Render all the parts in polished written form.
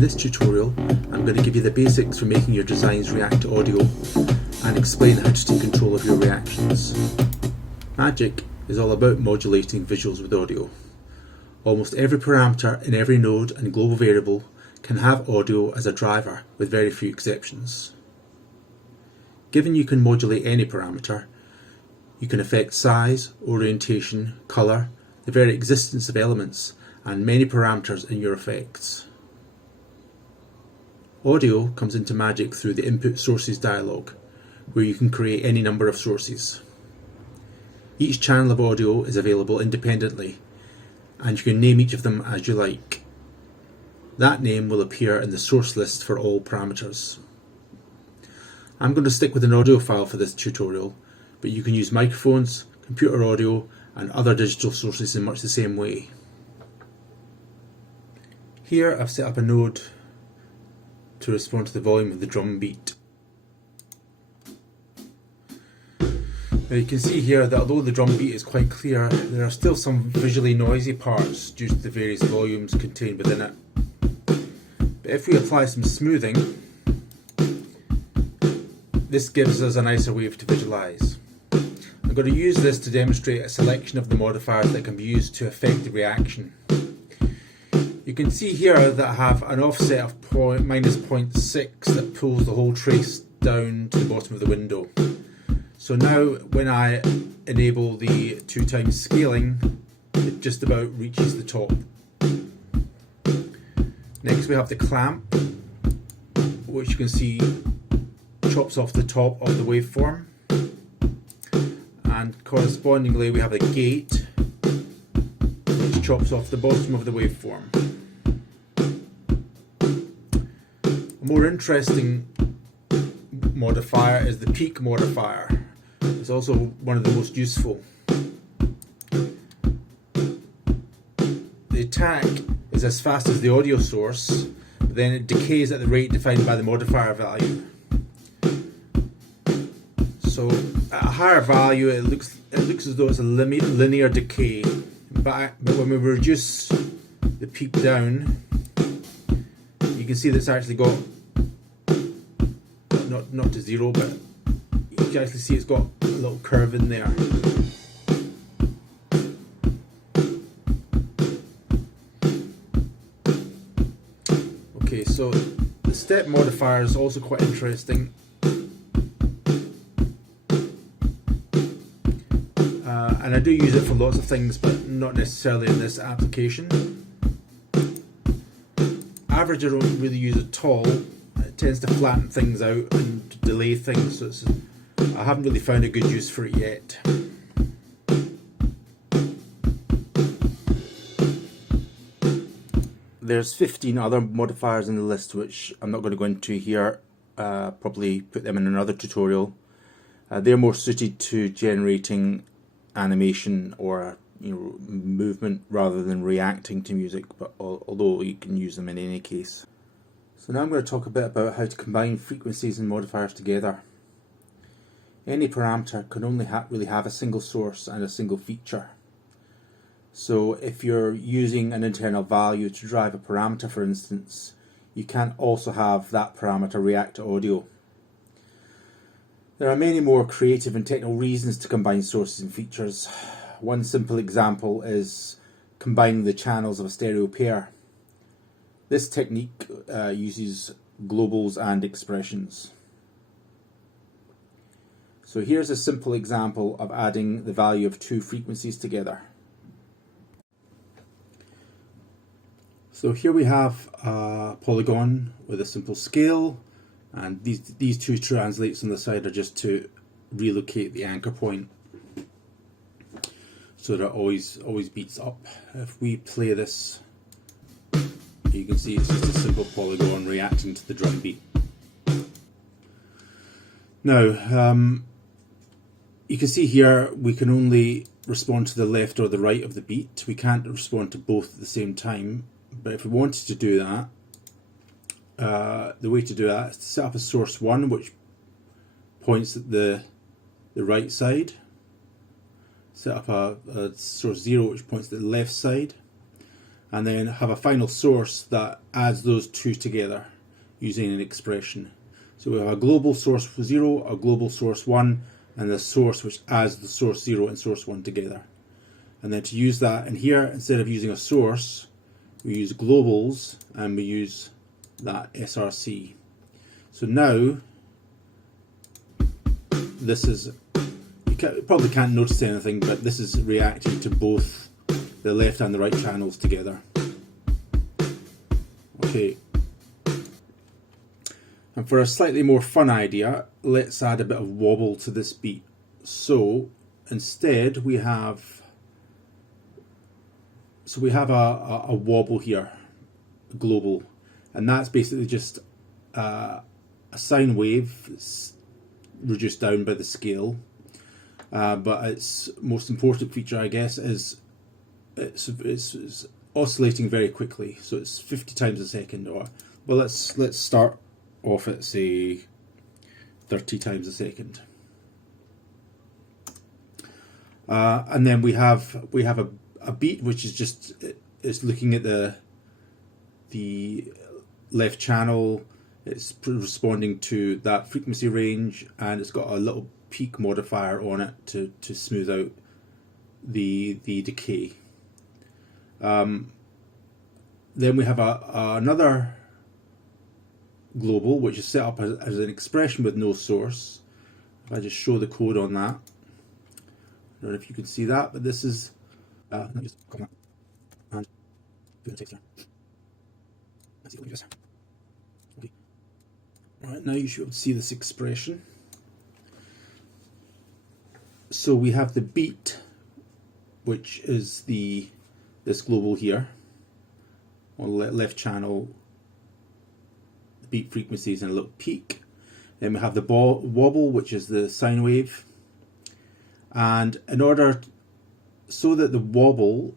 In this tutorial, I'm going to give you the basics for making your designs react to audio and explain how to take control of your reactions. Magic is all about modulating visuals with audio. Almost every parameter in every node and global variable can have audio as a driver, with very few exceptions. Given you can modulate any parameter, you can affect size, orientation, colour, the very existence of elements, and many parameters in your effects. Audio comes into Magic through the Input Sources dialog, where you can create any number of sources. Each channel of audio is available independently, and you can name each of them as you like. That name will appear in the source list for all parameters. I'm going to stick with an audio file for this tutorial, but you can use microphones, computer audio, and other digital sources in much the same way. Here I've set up a node to respond to the volume of the drum beat. Now you can see here that although the drum beat is quite clear, there are still some visually noisy parts due to the various volumes contained within it. But if we apply some smoothing, this gives us a nicer wave to visualize. I'm going to use this to demonstrate a selection of the modifiers that can be used to affect the reaction. You can see here that I have an offset of minus 0.6 that pulls the whole trace down to the bottom of the window. So now when I enable the 2x scaling, it just about reaches the top. Next we have the clamp, which you can see chops off the top of the waveform. And correspondingly we have a gate, which chops off the bottom of the waveform. A more interesting modifier is the peak modifier. It's also one of the most useful. The attack is as fast as the audio source, but then it decays at the rate defined by the modifier value. So at a higher value it looks as though it's a linear decay, but when we reduce the peak down, you can see that it's actually got not to zero, but you can actually see it's got a little curve in there. Okay, so the step modifier is also quite interesting. And I do use it for lots of things, but not necessarily in this application. Average I don't really use at all. It tends to flatten things out and delay things, so I haven't really found a good use for it yet. There's 15 other modifiers in the list which I'm not going to go into here, probably put them in another tutorial. They're more suited to generating animation or movement rather than reacting to music, but although you can use them in any case. So now I'm going to talk a bit about how to combine frequencies and modifiers together. Any parameter can only really have a single source and a single feature. So if you're using an internal value to drive a parameter, for instance, you can also have that parameter react to audio. There are many more creative and technical reasons to combine sources and features. One simple example is combining the channels of a stereo pair. This technique uses globals and expressions. So here's a simple example of adding the value of two frequencies together. So here we have a polygon with a simple scale, and these two translates on the side are just to relocate the anchor point, so that it always beats up. If we play this, you can see it's just a simple polygon reacting to the drum beat. Now, you can see here we can only respond to the left or the right of the beat. We can't respond to both at the same time, but if we wanted to do that, the way to do that is to set up a source 1 which points at the right side, set up a source 0 which points to the left side, and then have a final source that adds those two together using an expression. So we have a global source 0, a global source 1, and the source which adds the source 0 and source 1 together. And then to use that in here, instead of using a source, we use globals and we use that src. So now this is, probably can't notice anything, but this is reacting to both the left and the right channels together. Okay. And for a slightly more fun idea, let's add a bit of wobble to this beat. So instead we have a wobble here, global, and that's basically just a sine wave reduced down by the scale. But its most important feature, I guess, is it's oscillating very quickly. So it's 50 times a second, or well, let's start off at say 30 times a second. And then we have a beat which is just is looking at the left channel. It's responding to that frequency range, and it's got a little peak modifier on it to smooth out the decay. Then we have another global which is set up as an expression with no source. If I just show the code on that, I don't know if you can see that, but this is let me just copy that and put it in text here. Let's see what we do. Okay. Right, now you should be able to see this expression. So we have the beat, which is this global here on the left channel, the beat frequencies and a little peak. Then we have the wobble, which is the sine wave. And in order so that the wobble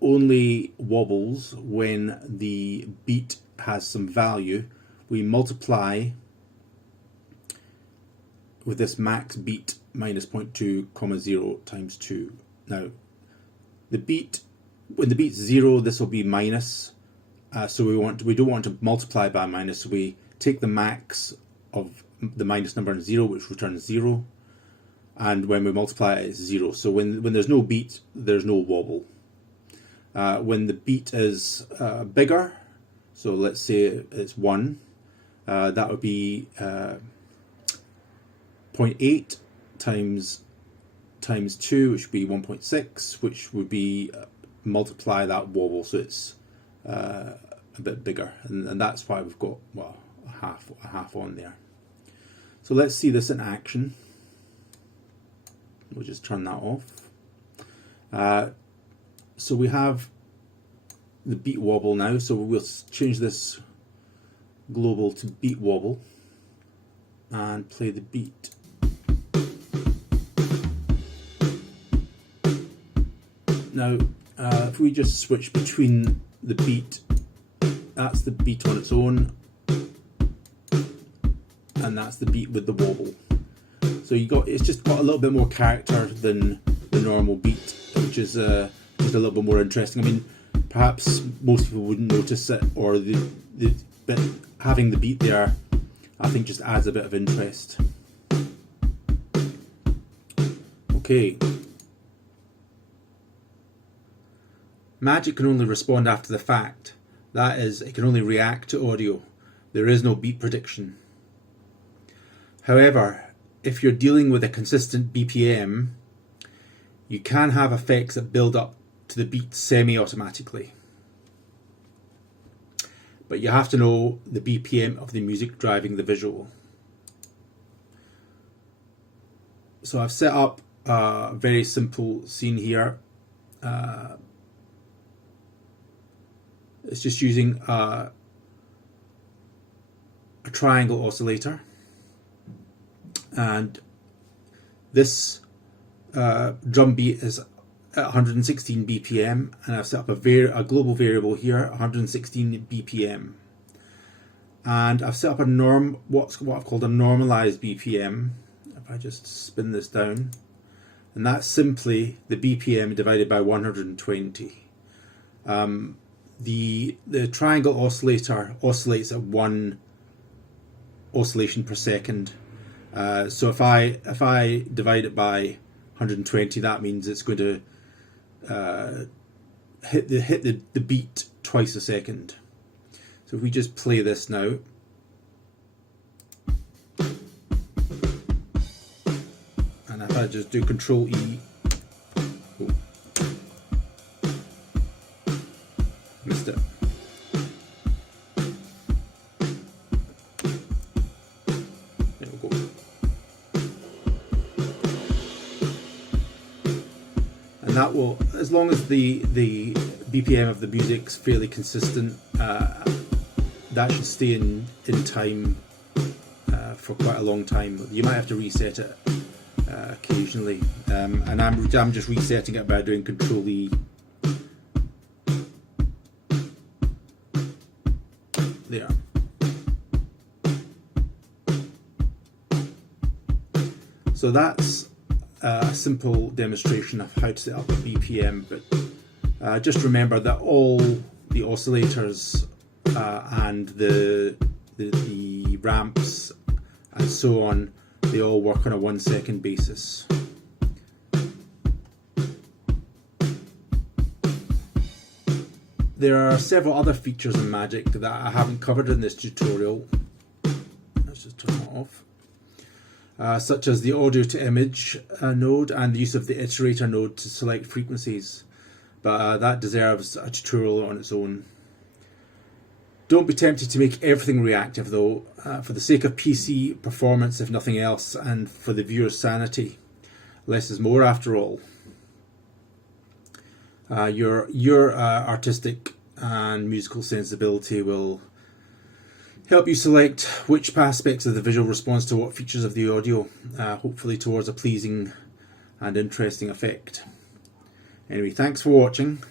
only wobbles when the beat has some value, we multiply with this max beat minus 0.2, 0 times 2. Now, the beat, when the beat's 0, this will be minus. So we don't want to multiply by minus. So we take the max of the minus number and 0, which returns 0. And when we multiply it, it's 0. So when there's no beat, there's no wobble. When the beat is bigger, so let's say it's 1, that would be 0.8 times 2, which would be 1.6, which would be multiply that wobble, so it's a bit bigger, and that's why we've got, well, a half on there. So let's see this in action. We'll just turn that off. So we have the beat wobble now, so we'll change this global to beat wobble and play the beat. Now, if we just switch between the beat, that's the beat on its own, and that's the beat with the wobble. So it's just got a little bit more character than the normal beat, which is just a little bit more interesting. I mean, perhaps most people wouldn't notice it, or but having the beat there, I think, just adds a bit of interest. Okay. Magic can only respond after the fact. That is, it can only react to audio. There is no beat prediction. However, if you're dealing with a consistent BPM, you can have effects that build up to the beat semi-automatically. But you have to know the BPM of the music driving the visual. So I've set up a very simple scene here. It's just using a triangle oscillator. And this drum beat is at 116 BPM, and I've set up a global variable here, 116 BPM. And I've set up what I've called a normalized BPM. If I just spin this down, and that's simply the BPM divided by 120. the triangle oscillator oscillates at 1 oscillation per second. So if I divide it by 120, that means it's going to hit the beat twice a second. So if we just play this now, and if I just do Control E, oh, missed it. There we go. And that will, as long as the BPM of the music's fairly consistent, that should stay in time for quite a long time. You might have to reset it occasionally, and I'm just resetting it by doing Control E. There. So that's a simple demonstration of how to set up a BPM, but just remember that all the oscillators and the ramps and so on, they all work on a 1 second basis. There are several other features in Magic that I haven't covered in this tutorial. Let's just turn it off. Such as the audio to image node and the use of the iterator node to select frequencies. But that deserves a tutorial on its own. Don't be tempted to make everything reactive though, for the sake of PC performance if nothing else, and for the viewer's sanity. Less is more after all. Your artistic and musical sensibility will help you select which aspects of the visual response to what features of the audio, hopefully towards a pleasing and interesting effect. Anyway, thanks for watching.